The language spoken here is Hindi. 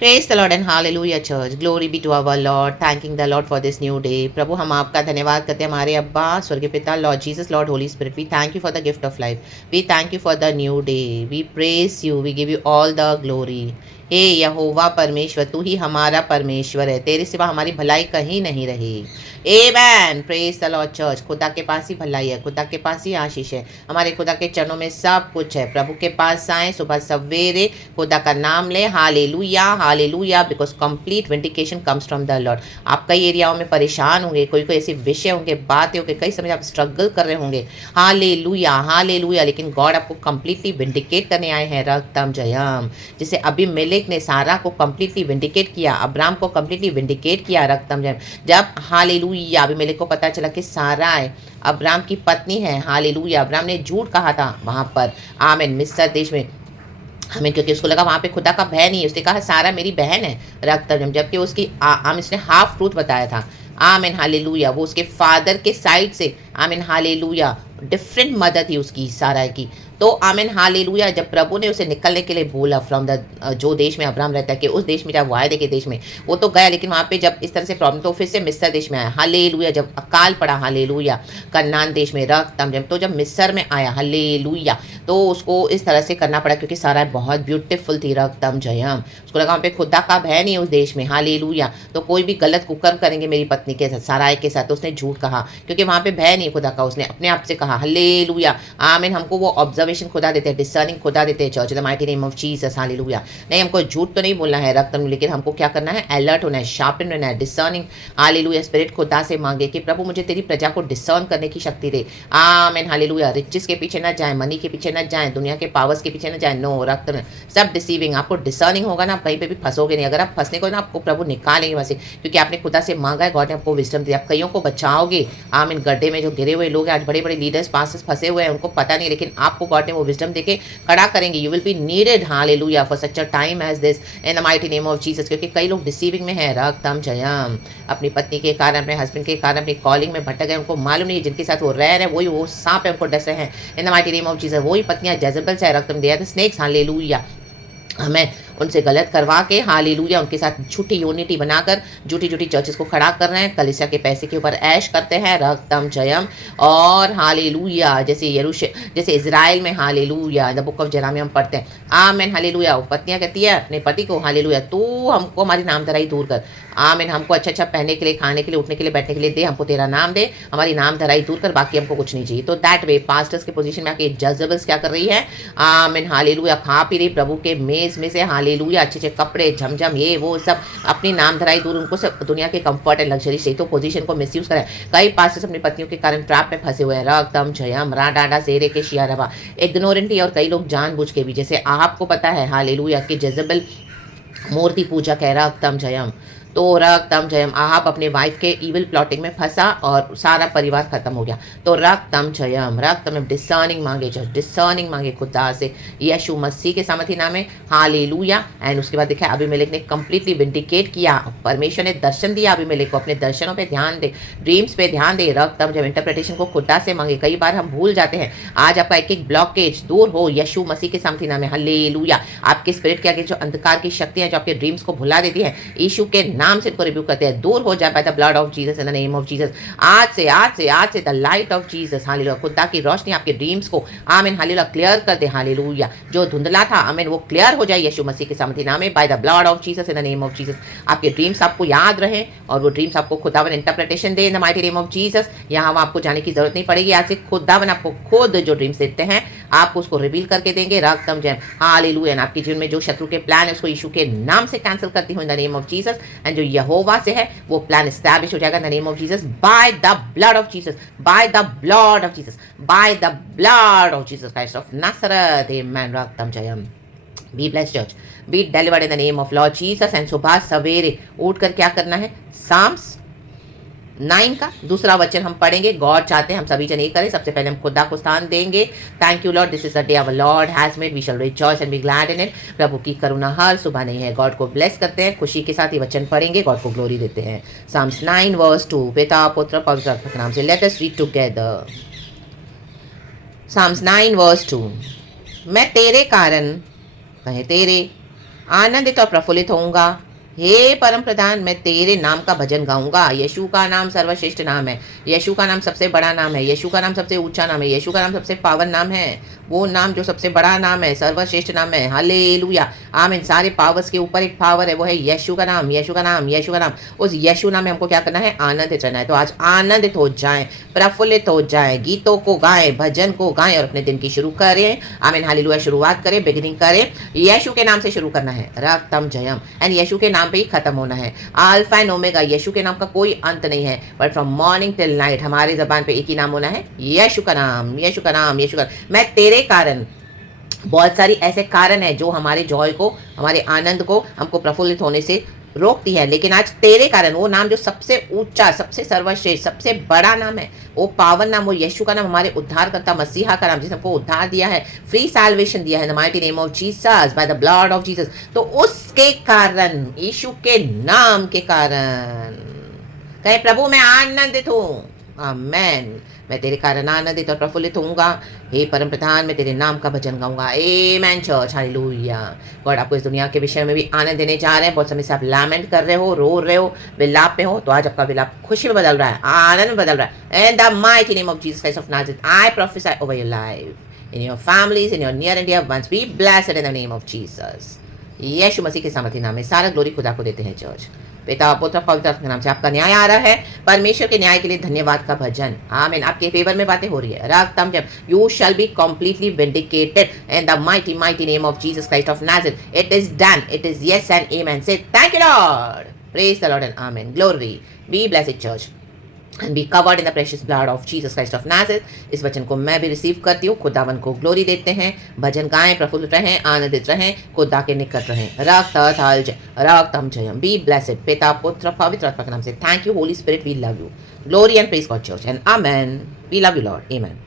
Praise the Lord and hallelujah church. Glory be to our Lord. Thanking the Lord for this new day. प्रभु हम आपका धन्यवाद करते हैं हमारे अब्बा स्वर्गीय पिता lord Jesus lord holy spirit. We thank you for the gift of life. We thank you for the new day. We praise you. We give you all the glory. हे यहोवा परमेश्वर, तू ही हमारा परमेश्वर है. तेरे सिवा हमारी भलाई कहीं नहीं रही. Amen. Praise the lord church. खुदा के पास ही भलाई है, खुदा के पास ही आशीष है. हमारे खुदा के चरणों में सब कुछ है. प्रभु के पास आए सुबह सवेरे, खुदा का नाम ले. Hallelujah hallelujah. Because complete vindication comes from the Lord. आप कई एरियाओं में परेशान होंगे, कोई कोई ऐसे विषय होंगे, बातें होंगे, कई समय आप स्ट्रगल कर रहे होंगे. Hallelujah hallelujah. लेकिन गॉड आपको कंप्लीटली विंडिकेट करने आए हैं. रक्तम जयम. जैसे अबीमेलेक ने सारा को कंप्लीटली विंडिकेट किया, अब्राम को कंप्लीटली विंडिकेट किया. रक्तम जयम. जब हालेलुया अबीमेलेक को पता चला कि सारा है अब्राम की पत्नी है. हालेलुया. अब्राम ने झूठ कहा था वहां पर, आमेन, मिस्र देश में. हमें क्योंकि उसको लगा वहाँ पे खुदा का भय नहीं है, उसने कहा सारा मेरी बहन है. रक्तम. जबकि उसकी उसने हाफ ट्रूथ बताया था. आमीन हालेलुया. वो उसके फादर के साइड से, आमीन हालेलुया, डिफरेंट मदर थी उसकी सारा की. तो आमीन हालेलुया. जब प्रभु ने उसे निकलने के लिए बोला फ्रॉम द जो देश में अब्राम रहता है, कि उस देश में, जब वायदे के देश में, वो तो गया, लेकिन वहाँ पे जब इस तरह से प्रॉब्लम, तो फिर से मिस्र देश में आया. हालेलुया. जब अकाल पड़ा, हालेलुया, कन्नान देश में. रक्तम. जब मिस्र में आया, हालेलुया, तो उसको इस तरह से करना पड़ा क्योंकि सारा बहुत ब्यूटीफुल थी. रक्तम जयम. उसको लगा वहाँ पे खुदा का भय नहीं है उस देश में. हालेलुया. तो कोई भी गलत कुकर्म करेंगे मेरी पत्नी के साथ, साराय के साथ, तो उसने झूठ कहा क्योंकि वहाँ पे भय नहीं खुदा का. उसने अपने आप से कहा. हालेलुया. आमीन. हमको वो ऑब्जर्वेशन खुदा देते हैं, डिसर्निंग खुदा देते हैं church, the mighty name of Jesus. Hallelujah. नहीं, हमको झूठ तो नहीं बोलना है रक्तम, लेकिन हमको क्या करना है? अलर्ट होना है, शार्पन रहना है, डिसर्निंग. हालेलुया. स्पिरिट खुदा से मांगे कि प्रभु मुझे तेरी प्रजा को डिसर्न करने की शक्ति दे. आमीन हालेलुया. रिचेस के पीछे ना जाए, मनी के पीछे ना जाए, दुनिया के पावर्स के पीछे ना जाए. नो, रक्त में सब डिसीविंग. आपको डिसर्निंग होगा ना, कहीं पे भी फंसोगे नहीं. अगर आप फंसने को ना, आपको प्रभु निकालेंगे वहाँ से, क्योंकि आपने खुदा से मांगा है. गॉड ने आपको विजडम दिया, आप कईयों को बचाओगे. आमीन. गड्ढे में जो गिरे हुए लोग हैं, आज बड़े बड़े लीडर्स पास फंसे हुए हैं, उनको पता नहीं, लेकिन आपको गॉड ने वो विजडम देके खड़ा करेंगे. You will be needed. Hallelujah. For such a time as this, in the mighty name of Jesus. क्योंकि कई लोग डिसीविंग में है. रक्तम जयम. अपनी पत्नी के कारण, अपने हस्बैंड के कारण, अपनी कॉलिंग में भटक गए. उनको मालूम नहीं, जिनके साथ वो रह रहे हैं वही वो सांप है, उनको डस रहे हैं. In the mighty name of Jesus. वही पत्नियां जेजबेल्स है. रक्तम. They are the snakes. Hallelujah. हमें उनसे गलत करवा के, हालेलुया, उनके साथ झूठी यूनिटी बनाकर झूठी झूठी चर्चेस को खड़ा कर रहे हैं. कलीसिया के पैसे के ऊपर ऐश करते हैं. रक्तम जयम. और हालेलुया. जैसे इजराइल में, hallelujah, the book of Jeremiah हम पढ़ते हैं. आमीन हालेलुया. पत्नियां कहती है अपने पति को, हालेलुया, तू हमको हमारी नामधराई दूर कर. आमीन. हमको अच्छा अच्छा पहनने के लिए, खाने के लिए, उठने के लिए, बैठने के लिए दे. हमको तेरा नाम दे, हमारी नामधराई दूर कर, बाकी हमको कुछ नहीं चाहिए. तो दैट वे पास्टर्स के पोजीशन में आके जजेबल्स क्या कर रही है? आमीन हालेलुया. खा पी रही प्रभु के मेज में से. हालेलुया. अच्छे अच्छे कपड़े, झमझम, ये वो सब, अपनी नामधराई दूर. उनको सब दुनिया के कंफर्ट एंड लग्जरी से, तो पोजीशन को मिसयूज करें. कई पास्टर्स अपनी पत्नियों के कारण ट्रैप में फंसे हुए हैं. रक्तम जयम. रा डाडा सेरे के शिया रवा. इग्नोरेंटली. और कई लोग जानबूझ के भी, जैसे आपको पता है हालेलुया कि जेजबेल मूर्ति पूजा कह. रक्तम जयम. तो रक्तम जयम. आहाब अपने वाइफ के इविल प्लॉटिंग में फंसा और सारा परिवार खत्म हो गया. तो रक्तम जयम. रक्तम. डिसर्निंग मांगे चर्च, डिसर्निंग मांगे खुदा से. यीशु मसीह के सामर्थी नाम है. हालेलुया. एंड उसके बाद देखा अबीमेलेक ने कंप्लीटली विंडिकेट किया. परमेश्वर ने दर्शन दिया अबीमेलेक को. अपने दर्शनों पे ध्यान दे, ड्रीम्स पे ध्यान दे. रक्तम जब इंटरप्रिटेशन को खुदा से मांगे. कई बार हम भूल जाते हैं. आज आपका एक एक ब्लॉकेज दूर हो यीशु मसीह के सामर्थी नाम है. हालेलुया. आपके स्पिरिट के आगे जो अंधकार की शक्तियां जो आपके ड्रीम्स को भुला देती है, यीशु के नाम से इनको रिव्यू करते हैं. दूर हो जाए bye the blood of Jesus, in the name of Jesus. आज से the light of Jesus, hallelujah, खुदा की रोशनी आपके ड्रीम्स को, आमीन हालेलुया, क्लियर कर दे. हालेलुया. जो धुंधला था, आमीन, वो क्लियर हो जाए यीशु मसीह के सामर्थी नाम में, bye the blood of Jesus, in the name of Jesus. आपके ड्रीम्स आपको याद रहे और वो ड्रीम्स आपको खुदावन interpretation they, in the mighty name of Jesus. यहाँ आपको जाने की जरूरत नहीं पड़ेगी. आज से खुदावन आपको खुद जो ड्रीम्स देते हैं, आप उसको रिवील करके देंगे. रक्तम जय. हालेलुया. आपके जीवन में जो शत्रु के प्लान है, उसको यीशु के नाम से कैंसिल करती हूँ in the name of Jesus. And जो यहोवा से है, वो प्लान एस्टैब्लिश हो जाएगा in the name of Jesus, by the blood of Jesus, by the blood of Jesus, by the blood of Jesus Christ of नासरत. आमेन. रक्तम जयम. Be blessed church, be delivered in the name of Lord Jesus. And सुबह सवेरे उठकर क्या करना है? साम्स 9 का दूसरा वचन हम पढ़ेंगे. गॉड चाहते हैं हम सभी जन ये करें. सबसे पहले हम खुदा को स्थान देंगे. Thank you Lord, this is the day our Lord has made, we shall rejoice and be glad in it. प्रभु की करुणा हर सुबह नहीं है. गॉड को ब्लेस करते हैं, खुशी के साथ ये वचन पढ़ेंगे, गॉड को ग्लोरी देते हैं. Psalms 9 verse 2. पिता पुत्र पवित्र आत्मा के नाम से let us read together. Psalms 9 verse 2. मैं तेरे कारण, कहे तेरे, आनंदित और प्रफुल्लित होऊंगा। हे परम प्रधान, मैं तेरे नाम का भजन गाऊंगा। यीशु का नाम सर्वश्रेष्ठ नाम है। यीशु का नाम सबसे बड़ा नाम है। यीशु का नाम सबसे ऊंचा नाम है। यीशु का नाम सबसे पावन नाम है। वो नाम जो सबसे बड़ा नाम है, सर्वश्रेष्ठ नाम है। हालेलुया, आमीन। सारे पावर्स के ऊपर एक पावर है, वो है यीशु का नाम, यीशु का नाम, यीशु का नाम। उस यीशु नाम में हमको क्या करना है? आनंदित रहना है। तो आज आनंदित हो जाएं, प्रफुल्लित हो जाएं, गीतों को गाएं, भजन को गाएं और अपने दिन की शुरू करें। आमीन, हालेलुया। शुरुआत करें, बिगिनिंग करें। यीशु के नाम से शुरू करना है, रक्तम जयम, एंड यीशु के नाम पे ही खत्म होना है। अल्फा एंड ओमेगा, यीशु के नाम का कोई अंत नहीं है, but from morning till night हमारी जबान पे एक ही नाम होना है, यीशु का नाम, यीशु का नाम, यीशु का। मैं तेरे कारण, बहुत सारी ऐसे कारण है जो हमारे जॉय को, हमारे आनंद को, हमको प्रफुल्लित होने से रोकती है, लेकिन आज तेरे कारण वो नाम जो सबसे ऊंचा, सबसे सर्वश्रेष्ठ, सबसे बड़ा नाम है, वो पावन नाम, वो यीशु का नाम, हमारे उद्धारकर्ता मसीहा का नाम, जिसने हमको उद्धार दिया है, फ्री सैल्वेशन दिया है, the mighty name of Jesus, by the blood of Jesus. तो उसके कारण, यीशु के नाम के कारण कहे प्रभु मैं आनंदित हूँ। आमेन। मैं तेरे कारण आनंदित और प्रफुल्लित होऊंगा। हे परम प्रधान, मैं तेरे नाम का भजन गाऊंगा। आमेन चर्च, हालेलुया। गॉड आपको इस दुनिया के विषय में भी आनंद देने जा रहे हैं। बहुत समय से आप लैमेंट कर रहे हो, रो रहे हो, विलाप में हो, तो आज आपका विलाप खुशी में बदल रहा है, आनंद में बदल रहा है। In the mighty name of Jesus Christ of Nazareth, I prophesy over your life, in your families, in your near and dear ones, be blessed in the name of Jesus. यीशु मसीह के सामर्थी नाम में सारा ग्लोरी खुदा को देते हैं चर्च। पिता पुत्र पवित्र आत्मा के नाम से आपका न्याय आ रहा है। परमेश्वर के न्याय के लिए धन्यवाद का भजन। आमीन। आपके फेवर में बातें हो रही है। रक्तम जब you shall be completely vindicated in the mighty mighty name of Jesus Christ of Nazareth. It is done, it is yes and amen. Say thank you Lord, praise the Lord and amen. Glory, be blessed church and be covered in the precious blood of Jesus Christ of Nazareth। इस वचन को मैं भी रिसीव करती हूँ। खुदावन को ग्लोरी देते हैं। भजन गाएं, प्रफुल्लित रहें, आनंदित रहें, खुदा के निकट रहें। रक्तम जयम, बी ब्लेस्ड। पिता पुत्र पवित्र आत्मा के नाम से thank you Holy spirit, we love you. Glory and praise God church and amen. We love you Lord, amen.